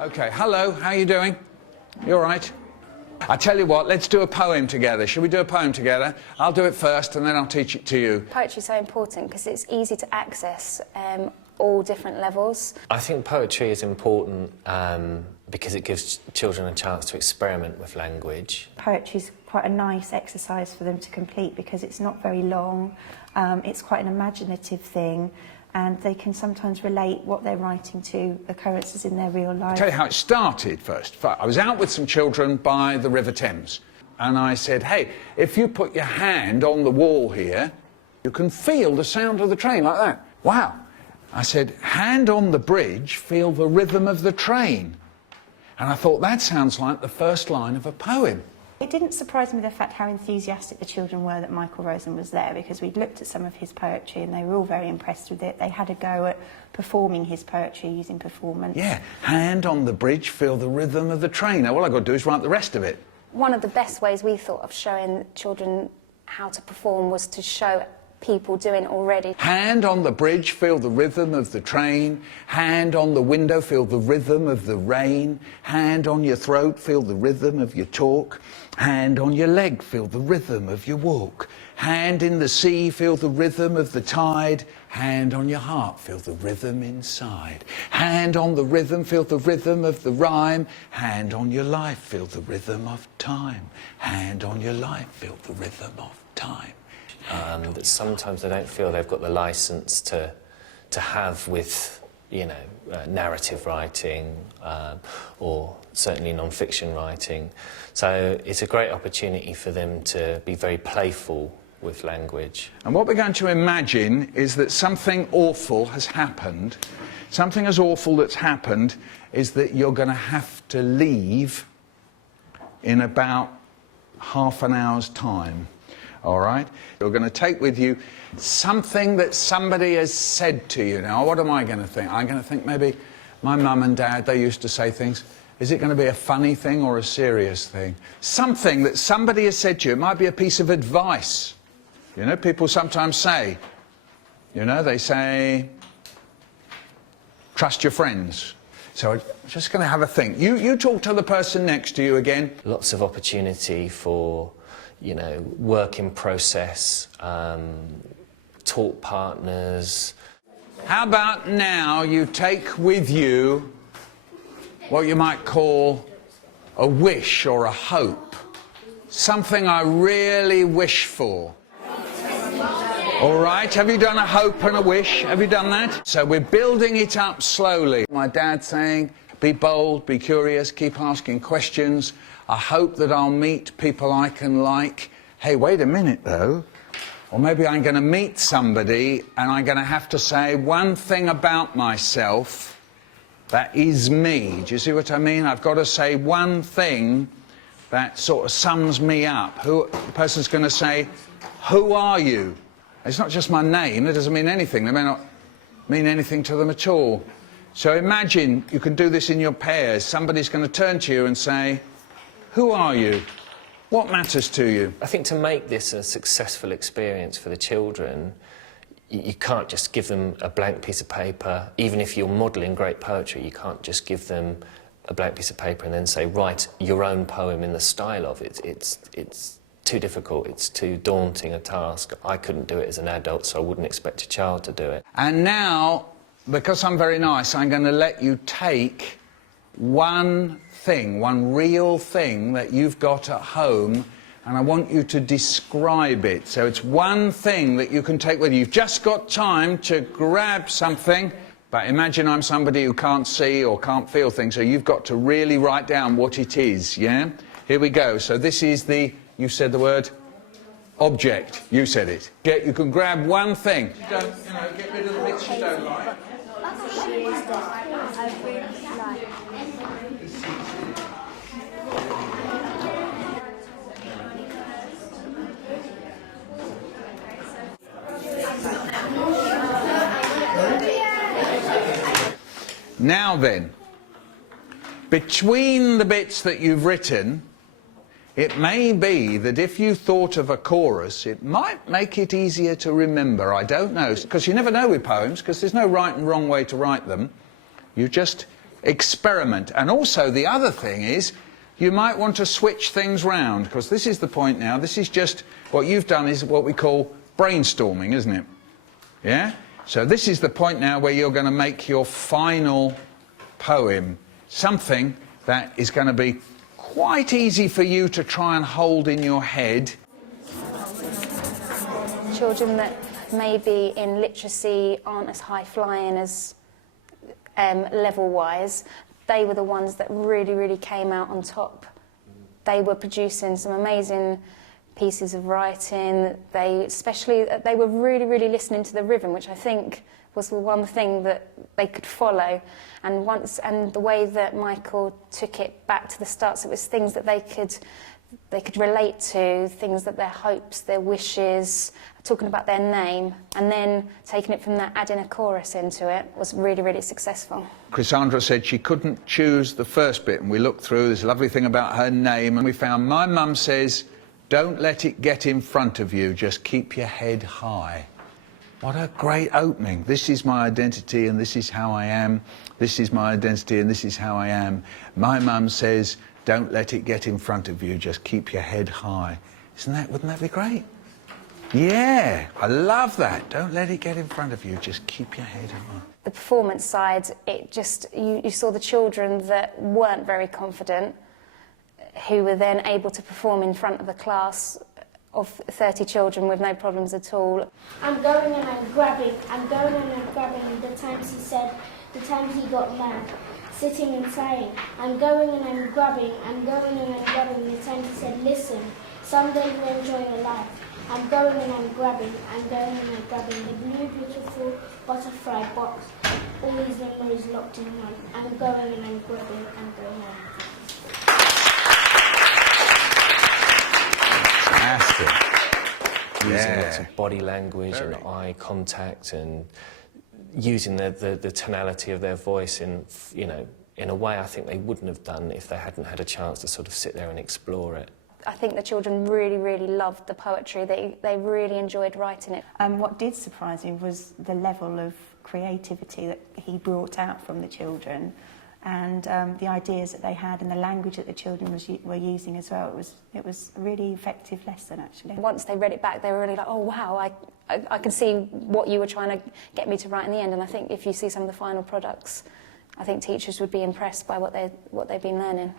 Okay, hello, how you doing? You all right? I tell you what, let's do a poem together. Shall we do a poem together? I'll do it first and then I'll teach it to you. Poetry's so important because it's easy to access all different levels. I think poetry is important because it gives children a chance to experiment with language. Poetry's quite a nice exercise for them to complete because it's not very long, it's quite an imaginative thing, and they can sometimes relate what they're writing to occurrences in their real life. I'll tell you how it started first. I was out with some children by the River Thames and I said, hey, if you put your hand on the wall here, you can feel the sound of the train like that. Wow. I said, hand on the bridge, feel the rhythm of the train. And I thought, that sounds like the first line of a poem. It didn't surprise me the fact how enthusiastic the children were that Michael Rosen was there, because we'd looked at some of his poetry and they were all very impressed with it. They had a go at performing his poetry using performance. Yeah, hand on the bridge, feel the rhythm of the train. Now, all I've got to do is write the rest of it. One of the best ways we thought of showing children how to perform was to show people doing already. Hand on the bridge, feel the rhythm of the train. Hand on the window, feel the rhythm of the rain. Hand on your throat, feel the rhythm of your talk. Hand on your leg, feel the rhythm of your walk. Hand in the sea, feel the rhythm of the tide. Hand on your heart, feel the rhythm inside. Hand on the rhythm, feel the rhythm of the rhyme. Hand on your life, feel the rhythm of time. Hand on your life, feel the rhythm of time. That sometimes they don't feel they've got the licence to have with, you know, narrative writing or certainly non-fiction writing. So it's a great opportunity for them to be very playful with language. And what we're going to imagine is that something awful has happened. Something as awful that's happened is that you're going to have to leave in about half an hour's time. All right? You're going to take with you something that somebody has said to you. Now, what am I going to think? I'm going to think maybe my mum and dad, they used to say things. Is it going to be a funny thing or a serious thing? Something that somebody has said to you. It might be a piece of advice. You know, people sometimes say, you know, they say, trust your friends. So I'm just going to have a think. You talk to the person next to you again. Lots of opportunity for, you know, work in process, talk partners. How about now you take with you what you might call a wish or a hope? Something I really wish for. All right, have you done a hope and a wish? Have you done that? So we're building it up slowly. My dad's saying, be bold, be curious, keep asking questions. I hope that I'll meet people I can like. Hey, wait a minute, though. Or maybe I'm going to meet somebody and I'm going to have to say one thing about myself that is me. Do you see what I mean? I've got to say one thing that sort of sums me up. The person's going to say, who are you? It's not just my name. It doesn't mean anything. They may not mean anything to them at all. So imagine you can do this in your pairs. Somebody's going to turn to you and say, who are you? What matters to you? I think to make this a successful experience for the children, you can't just give them a blank piece of paper. Even if you're modelling great poetry, you can't just give them a blank piece of paper and then say, write your own poem in the style of it. It's too difficult, it's too daunting a task. I couldn't do it as an adult, so I wouldn't expect a child to do it. And now, because I'm very nice, I'm going to let you take one thing, one real thing that you've got at home, and I want you to describe it. So it's one thing that you can take with you. You've just got time to grab something, but imagine I'm somebody who can't see or can't feel things, so you've got to really write down what it is, yeah? Here we go. So this is the, you said the word, object. You said it. You can grab one thing. You don't, you know, get rid of the bits you don't like. Now then, between the bits that you've written, it may be that if you thought of a chorus, it might make it easier to remember. I don't know, because you never know with poems, because there's no right and wrong way to write them. You just experiment. And also the other thing is, you might want to switch things round, because this is the point now. This is just, what you've done is what we call brainstorming, isn't it? Yeah? So this is the point now where you're going to make your final poem, something that is going to be quite easy for you to try and hold in your head. Children that maybe in literacy aren't as high-flying as level-wise, they were the ones that really came out on top. They were producing some amazing pieces of writing. They were really listening to the rhythm, which I think was the one thing that they could follow. And the way that Michael took it back to the start, so it was things that they could relate to, things that their hopes, their wishes, talking about their name, and then taking it from that, adding a chorus into it, was really successful. Chrysandra said she couldn't choose the first bit, and we looked through this lovely thing about her name, and we found my mum says, don't let it get in front of you, just keep your head high. What a great opening. This is my identity and this is how I am. This is my identity and this is how I am. My mum says, don't let it get in front of you, just keep your head high. Wouldn't that be great? Yeah, I love that. Don't let it get in front of you, just keep your head high. The performance side, you saw the children that weren't very confident, who were then able to perform in front of a class of 30 children with no problems at all. I'm going and I'm grabbing, I'm going and I'm grabbing, the times he said, the times he got mad, sitting and sighing. I'm going and I'm grabbing, I'm going and I'm grabbing, the times he said, listen, someday you'll enjoy your life. I'm going and I'm grabbing, I'm going and I'm grabbing, the blue beautiful butterfly box, all these memories locked in one. I'm going and I'm grabbing, I'm going and I'm grabbing. Using lots of body language and eye contact, and using the tonality of their voice in a way I think they wouldn't have done if they hadn't had a chance to sort of sit there and explore it. I think the children really loved the poetry. They really enjoyed writing it. What did surprise me was the level of creativity that he brought out from the children, and the ideas that they had and the language that the children were using as well. It was a really effective lesson, actually. Once they read it back, they were really like, oh wow, I can see what you were trying to get me to write in the end. And I think if you see some of the final products, I think teachers would be impressed by what they've been learning.